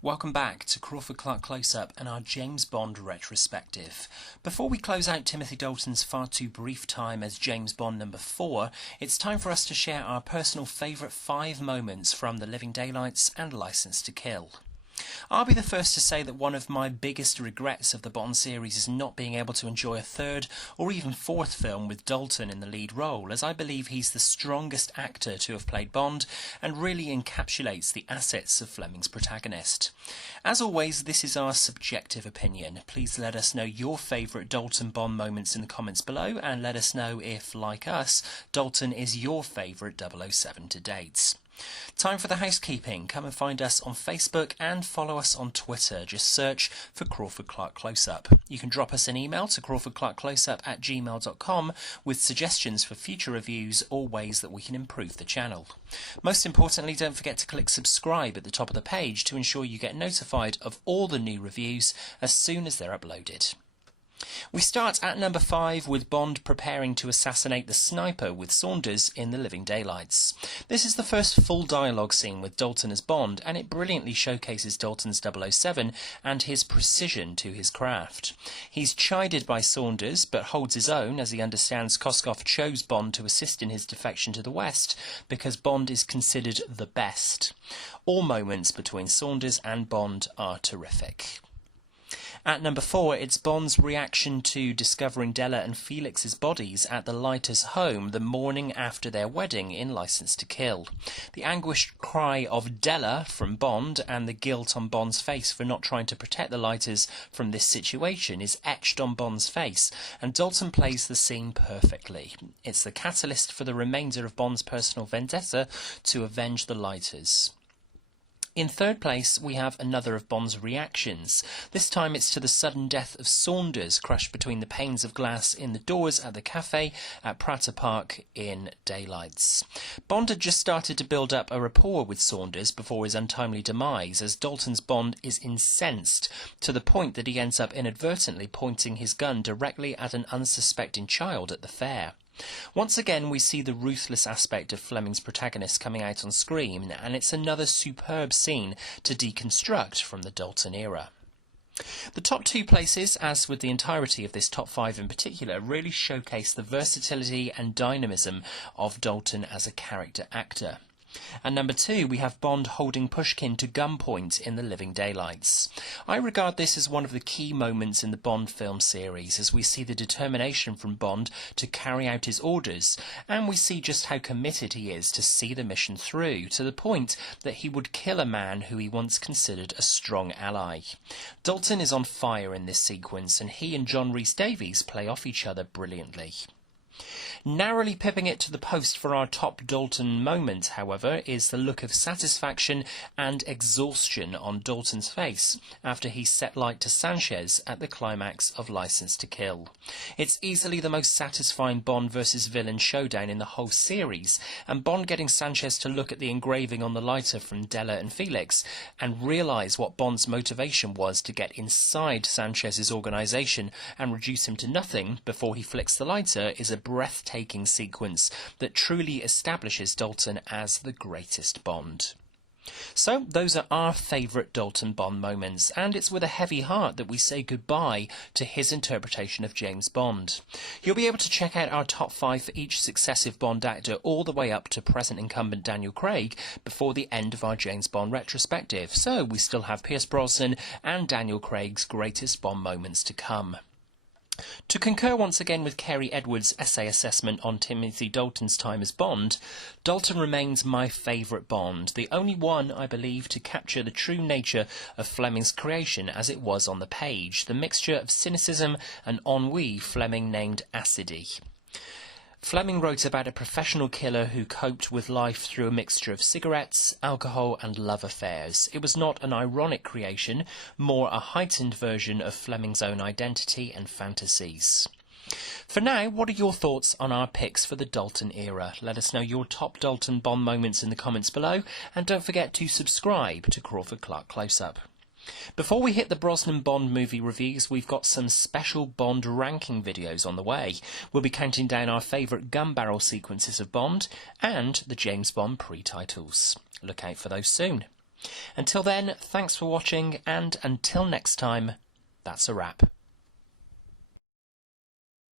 Welcome back to Crawford-Clark Close-Up and our James Bond retrospective. Before we close out Timothy Dalton's far too brief time as James Bond number 4, it's time for us to share our personal favourite 5 moments from The Living Daylights and Licence to Kill. I'll be the first to say that one of my biggest regrets of the Bond series is not being able to enjoy a third or even fourth film with Dalton in the lead role, as I believe he's the strongest actor to have played Bond and really encapsulates the assets of Fleming's protagonist. As always, this is our subjective opinion. Please let us know your favourite Dalton Bond moments in the comments below, and let us know if, like us, Dalton is your favourite 007 to date. Time for the housekeeping. Come and find us on Facebook and follow us on Twitter. Just search for Crawford Clark Close-Up. You can drop us an email to crawfordclarkcloseup@gmail.com with suggestions for future reviews or ways that we can improve the channel. Most importantly, don't forget to click subscribe at the top of the page to ensure you get notified of all the new reviews as soon as they're uploaded. We start at number 5 with Bond preparing to assassinate the sniper with Saunders in The Living Daylights. This is the first full dialogue scene with Dalton as Bond, and it brilliantly showcases Dalton's 007 and his precision to his craft. He's chided by Saunders, but holds his own as he understands Koskov chose Bond to assist in his defection to the West because Bond is considered the best. All moments between Saunders and Bond are terrific. At number 4, it's Bond's reaction to discovering Della and Felix's bodies at the Leiters' home the morning after their wedding in Licence to Kill. The anguished cry of Della from Bond and the guilt on Bond's face for not trying to protect the Leiters from this situation is etched on Bond's face, and Dalton plays the scene perfectly. It's the catalyst for the remainder of Bond's personal vendetta to avenge the Leiters. In third place, we have another of Bond's reactions. This time it's to the sudden death of Saunders, crushed between the panes of glass in the doors at the cafe at Prater Park in Daylights. Bond had just started to build up a rapport with Saunders before his untimely demise, as Dalton's Bond is incensed to the point that he ends up inadvertently pointing his gun directly at an unsuspecting child at the fair. Once again, we see the ruthless aspect of Fleming's protagonist coming out on screen, and it's another superb scene to deconstruct from the Dalton era. The top 2 places, as with the entirety of this top 5 in particular, really showcase the versatility and dynamism of Dalton as a character actor. At number 2, we have Bond holding Pushkin to gunpoint in The Living Daylights. I regard this as one of the key moments in the Bond film series, as we see the determination from Bond to carry out his orders, and we see just how committed he is to see the mission through, to the point that he would kill a man who he once considered a strong ally. Dalton is on fire in this sequence, and he and John Rhys-Davies play off each other brilliantly. Narrowly pipping it to the post for our top Dalton moment, however, is the look of satisfaction and exhaustion on Dalton's face after he set light to Sanchez at the climax of Licence to Kill. It's easily the most satisfying Bond versus villain showdown in the whole series, and Bond getting Sanchez to look at the engraving on the lighter from Della and Felix and realise what Bond's motivation was to get inside Sanchez's organisation and reduce him to nothing before he flicks the lighter is a breathtaking sequence that truly establishes Dalton as the greatest Bond. So those are our favourite Dalton Bond moments, and it's with a heavy heart that we say goodbye to his interpretation of James Bond. You'll be able to check out our top 5 for each successive Bond actor all the way up to present incumbent Daniel Craig before the end of our James Bond retrospective, so we still have Pierce Brosnan and Daniel Craig's greatest Bond moments to come. To concur once again with Cary Edwards' essay assessment on Timothy Dalton's time as Bond, Dalton remains my favourite Bond, the only one, I believe, to capture the true nature of Fleming's creation as it was on the page, the mixture of cynicism and ennui Fleming named acidy. Fleming wrote about a professional killer who coped with life through a mixture of cigarettes, alcohol and love affairs. It was not an ironic creation, more a heightened version of Fleming's own identity and fantasies. For now, what are your thoughts on our picks for the Dalton era? Let us know your top Dalton Bond moments in the comments below, and don't forget to subscribe to Crawford-Clark Close-Up. Before we hit the Brosnan Bond movie reviews, we've got some special Bond ranking videos on the way. We'll be counting down our favourite gun barrel sequences of Bond and the James Bond pre-titles. Look out for those soon. Until then, thanks for watching, and until next time, that's a wrap.